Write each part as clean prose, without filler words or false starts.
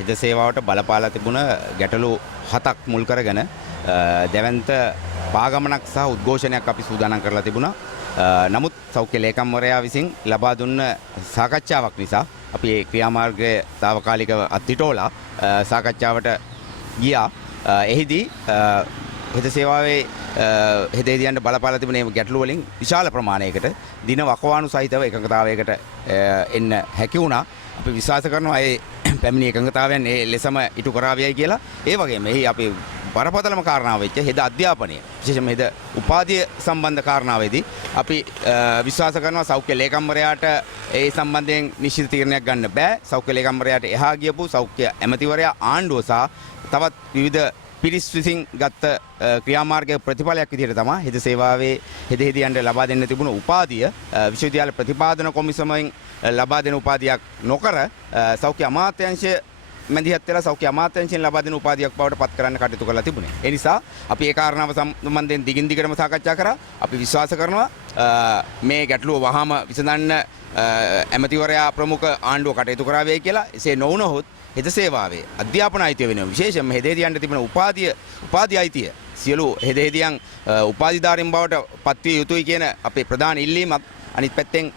හෙද සේවාවට බලපාලා තිබුණ ගැටලු 7ක් මුල් කරගෙන දැවැන්ත පාගමනක් සහ උද්ඝෝෂණයක් අපි සූදානම් කරලා තිබුණා. නමුත් සෞඛ්‍ය ලේකම්වරයා විසින් ලබා දුන්න සාකච්ඡාවක් නිසා අපි ඒ ක්‍රියාමාර්ගය తాවකාලිකව අත්හිටෝලා සාකච්ඡාවට ගියා. එහිදී හෙද සේවාවේ හෙදේදියන්ට බලපාලා තිබුණේ ගැටලු වලින් විශාල ප්‍රමාණයකට දින වකවානු සහිතව එකඟතාවයකට එන්න හැකි වුණා. අපි විශ්වාස කරනවා ඒ පැමිණි එකඟතාවයන් ඒ ලෙසම ඉටු කරාවියයි කියලා. ඒ වගේම එහි අපි බරපතලම කාරණාව වෙච්ච හෙද අධ්‍යාපනය විශේෂයෙන්ම හෙද උපාධිය සම්බන්ධ කාරණාවේදී අපි විශ්වාස කරනවා සෞඛ්‍ය ලේකම්වරයාට ඒ සම්බන්ධයෙන් නිශ්චිත තීරණයක් ගන්න බෑ. සෞඛ්‍ය ලේකම්වරයාට එහා ගියපු සෞඛ්‍ය ඇමතිවරයා ආණ්ඩුව සහ තවත් විවිධ පිරිස් විසින් ගත්ත ක්‍රියාමාර්ගයේ ප්‍රතිඵලයක් විදිහට තමයි හෙද සේවාවේ හෙදෙහිදියන්ට ලබා දෙන්න තිබුණු උපාධිය විශ්වවිද්‍යාල ප්‍රතිපාදන කොමිසමෙන් ලබා දෙන උපාධියක් නොකර සෞඛ්‍ය අමාත්‍යාංශය මැදිහත් වෙලා සෞඛ්‍ය අමාත්‍යාංශයෙන් ලබා දෙන උපාධියක් බවට පත් කරන්න කටයුතු කරලා තිබුණේ. ඒ නිසා අපි ඒ කාරණාව සම්බන්ධයෙන් දිගින් දිගටම සාකච්ඡා කරා. අපි විශ්වාස කරනවා මේ ගැටලුව වහාම විසඳන්න ඇමතිවරයා ප්‍රමුඛ ආණ්ඩුව කටයුතු කරාවේ කියලා. එසේ නොවුනහොත් හෙද සේවාවේ අධ්‍යාපන අයිතිය වෙනුවෙන් විශේෂයෙන්ම හෙදෙහිදියන්ට තිබෙන උපාධි අයිතිය සියලු හෙදෙහිදියන් උපාධිධාරීන් බවට පත්විය යුතුයි කියන අපේ ප්‍රධාන ඉල්ලීමක්. අනිත් පැත්තෙන්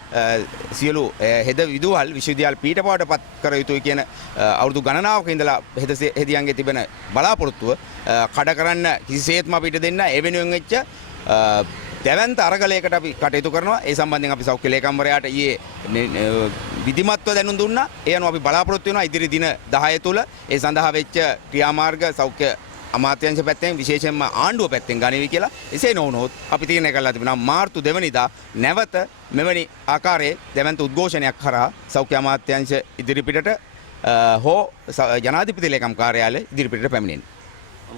සියලු හෙද විදුහල් විශ්වවිද්‍යාල පීඨ බවට පත් කර යුතුයි කියන අවුරුදු ගණනාවක ඉඳලා හෙදියන්ගේ තිබෙන බලාපොරොත්තුව කඩ කරන්න කිසිසේත්ම අපිට දෙන්න ඒ වෙනුවෙන් වෙච්ච දැවැන්ත අරගලයකට අපි කටයුතු කරනවා. ඒ සම්බන්ධයෙන් අපි සෞඛ්‍ය ලේකම්වරයාට ඊයේ විධිමත්ව දැනුම් දුන්නා. ඒ අනුව අපි බලාපොරොත්තු වෙනවා ඉදිරි දින 10 තුල ඒ සඳහා වෙච්ච ක්‍රියාමාර්ග සෞඛ්‍ය අමාත්‍යාංශ පැත්තෙන් විශේෂයෙන්ම ආණ්ඩුව පැත්තෙන් ගනිවි කියලා. එසේ නොවුනොත් අපි තීරණය කළා තිබෙනවා මාර්තු 2 වෙනිදා නැවත මෙවැනි ආකාරයේ දැවැන්ත උද්ඝෝෂණයක් කරා සෞඛ්‍ය අමාත්‍යාංශ ඉදිරිපිටට හෝ ජනාධිපති ලේකම් කාර්යාලය ඉදිරිපිටට පැමිණෙන්න.